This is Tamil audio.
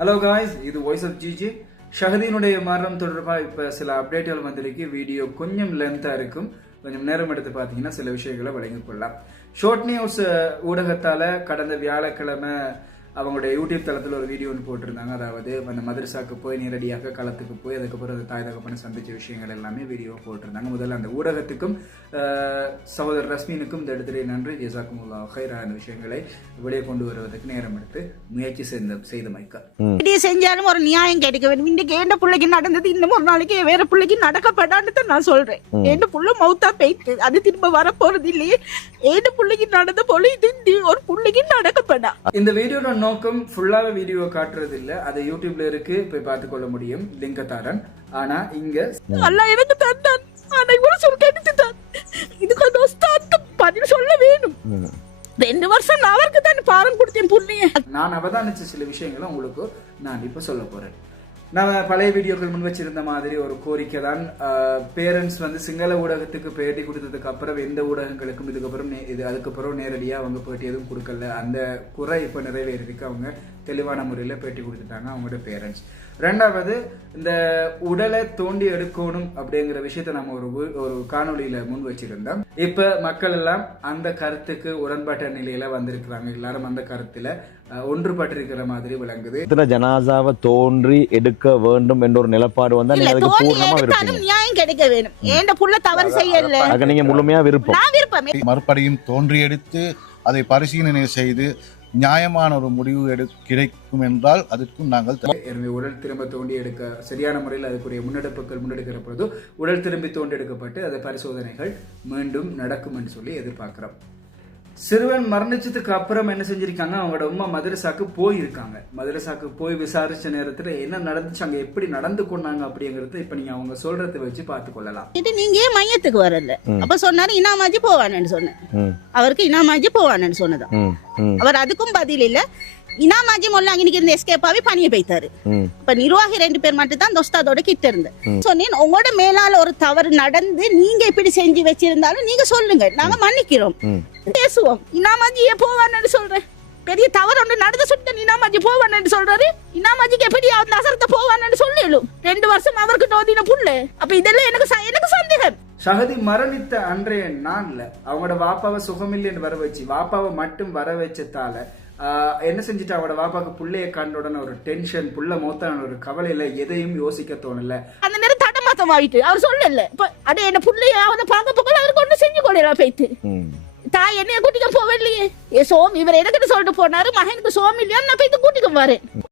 ஹலோ காய்ஸ், இது வாய்ஸ் ஆஃப் ஜிஜி. ஷஹதீனுடைய மரணம் தொடர்பாக இப்போ சில அப்டேட்டுகள் வந்திருக்கு. வீடியோ கொஞ்சம் லென்த்தாக இருக்கும். கொஞ்சம் நேரம் எடுத்து பார்த்தீங்கன்னா சில விஷயங்களை வழங்கிக் கொள்ளலாம். ஷார்ட் நியூஸ் ஊடகத்தால் கடந்த வியாழக்கிழமை அவங்களுடைய யூடியூப் தளத்தில் ஒரு வீடியோ ஒன்று போட்டிருந்தாங்க. அதாவது அந்த மதரசாக்கு போய் நேரடியாக களத்துக்கு போய் அதுக்கப்புறம் அந்த தாய் தகப்பனை சந்திச்ச விஷயங்கள் எல்லாமே வீடியோ போட்டிருந்தாங்க. முதல்ல அந்த ஊடகத்துக்கும் சகோதரர் ரஸ்மீனுக்கும் இந்த இடத்துல நன்றி. ஜஸாக்குமுல்லாஹ் ஹைரான விஷயங்களை வெளியே கொண்டு வருவதற்கு நேரம் எடுத்து முயற்சி செய்த மைக்கா செஞ்சாலும் ஒரு நியாயம் கிடைக்க வேண்டும். இன்னைக்கு எந்த பிள்ளைக்கு நடந்தது இன்னும் ஒரு நாளைக்கு வேற பிள்ளைக்கு நடக்கப்படான்னு நான் சொல்றேன். எந்த புள்ள மவுத்தா போயிட்டு அது திரும்ப வர போறது இல்லையே. எந்த பிள்ளைக்கு நடந்த போல இது ஒரு பிள்ளைக்கு நடக்கப்படா. இந்த வீடியோட நோக்கம் ஃபுல்லாவே வீடியோ காட்டுறது இல்ல. அது யூடியூப்ல இருக்கு, போய் பார்த்து கொள்ள முடியும். லிங்க் தரேன். ஆனா இங்க அல்லாஹ் எனக்கு தந்தான். ஆனா இவ்வளவு சொல்ல எடுத்துட்டான். இதுக்கு அந்த உஸ்தாத் பதில் சொல்ல வேணும். 2 வருஷம் நான் அவருக்கு தான் பாரம் கொடுத்தேன் புள்ளைய. நான் அவதானிச்ச சில விஷயங்களை உங்களுக்கு நான் இப்ப சொல்ல போறேன். நான் பழைய வீடியோக்கள் முன் வச்சிருந்த மாதிரி ஒரு கோரிக்கை தான். பேரண்ட்ஸ் வந்து சிங்கள ஊடகத்துக்கு பேட்டி கொடுத்ததுக்கு அப்புறம் எந்த ஊடகங்களுக்கும் அதுக்கப்புறம் நேரடியாக அவங்க பேட்டி எதுவும் கொடுக்கல. அந்த குறை இப்போ நிறைவேறிருக்கு. அவங்க தெளிவான முறையில் பேட்டி கொடுத்துட்டாங்க அவங்களோட பேரண்ட்ஸ். ரெண்டாவது, இந்த உடலை தோண்டி எடுக்கணும் அப்படிங்கிற விஷயத்த நம்ம ஒரு காணொலியில முன் வச்சிருந்தோம். இப்ப மக்கள் எல்லாம் அந்த கருத்துக்கு உடன்பட்ட நிலையில வந்திருக்கிறாங்க. எல்லாரும் அந்த கருத்துல ஒன்றுபட்டிருக்கிற மாதிரி விளங்குது. ஜனாசாவை தோன்றி எடுக்க வேண்டும் என்ற ஒரு நிலப்பாடு வந்தா நீங்க பூர்ணமா விருப்பம். நியாயம் கிடைக்க வேணும். ஏண்ட புள்ள தவறு செய்யல, அதுக்கு நீங்க முழுமையா விருப்பம். மறுபடியும் தோன்றி எடுத்து அதை பரிசீலனை செய்து நியாயமான ஒரு முடிவு கிடைக்கும் என்றால் அதுக்கும் நாங்கள் உடல் திரும்ப தோண்டி எடுக்க சரியான முறையில் அதுக்குரிய முன்னெடுப்புகள் முன்னெடுக்கிற பொழுது உடல் திரும்பி தோண்டி எடுக்கப்பட்டு அது பரிசோதனைகள் மீண்டும் நடக்கும் என்று சொல்லி எதிர்பார்க்கிறோம். சிறுவன் மரணிச்சதுக்கு அப்புறம் என்ன செஞ்சிருக்காங்க, அவங்களோட உமா மதரசாக்கு போயிருக்காங்க. மதரசாக்கு போய் விசாரிச்ச நேரத்துல என்ன நடந்துச்சு, அங்க எப்படி நடந்து கொண்டாங்க அப்படிங்கறது இப்ப நீங்க அவங்க சொல்றதை வச்சு பார்த்து கொள்ளலாம். இது நீங்க மையத்துக்கு வரல அப்ப சொன்னாரு இனாமாஜி போவானு சொன்னேன். அவருக்கு இனாமாஜி போவானு சொன்னதான். அவர் அதுக்கும் பதில் இல்ல. இனாமாஜி மொல்ல அங்கினிக்கு இருந்து எஸ்கேப் ஆகி பணியை போய்த்தாரு. இப்ப நிர்வாகி 2 பேர் மட்டும் தான் தோஸ்தாதோட கிட்ட இருந்து சொன்னேன். உங்களோட மேலால ஒரு தவறு நடந்து நீங்க இப்படி செஞ்சு வச்சிருந்தாலும் நீங்க சொல்லுங்க, நாங்க மன்னிக்கிறோம், பேசுவோம். இனாமாஜியே போவான்னு சொல்றேன். பெரிய தவறு ஒன்று நடந்து சுட்டு இனாமாஜி போவான்னு சொல்றாரு. இனாமாஜிக்கு எப்படி அந்த அசரத்தை போவான்னு சொல்லிடும். 2 வருஷம் அவருக்கு நோதின புள்ள. அப்ப இதெல்லாம் எனக்கு சந்தேகம். ஷஹதி மரணித்த அன்றைய நாள்ல அவங்களோட வாப்பாவை சுகமில்லைன்னு வர வச்சு வாப்பாவை மட்டும் வர வச்சதால என்ன செஞ்சுட்டு அவட வாப்பாக்கு புள்ளைய கண்ட உடனே ஒரு டென்ஷன், புள்ள மோத்தான ஒரு கவலையில எதையும் யோசிக்க தோணல. அந்த நேரம் தடமாத்தம் ஆயிட்டு அவர் சொல்லல. அடே என்ன புள்ளைய அவனை பார்க்க போகல, அவருக்கு ஒண்ணு செஞ்சு கொள்ளலாம் போயிட்டு. தாய் என்னைய கூட்டிக்க போவலையே. சோம் இவர் எனக்கு சொல்லிட்டு போனாரு, மகனுக்கு சோம் இல்லையா நான் போயிட்டு கூட்டிக்க பாரு.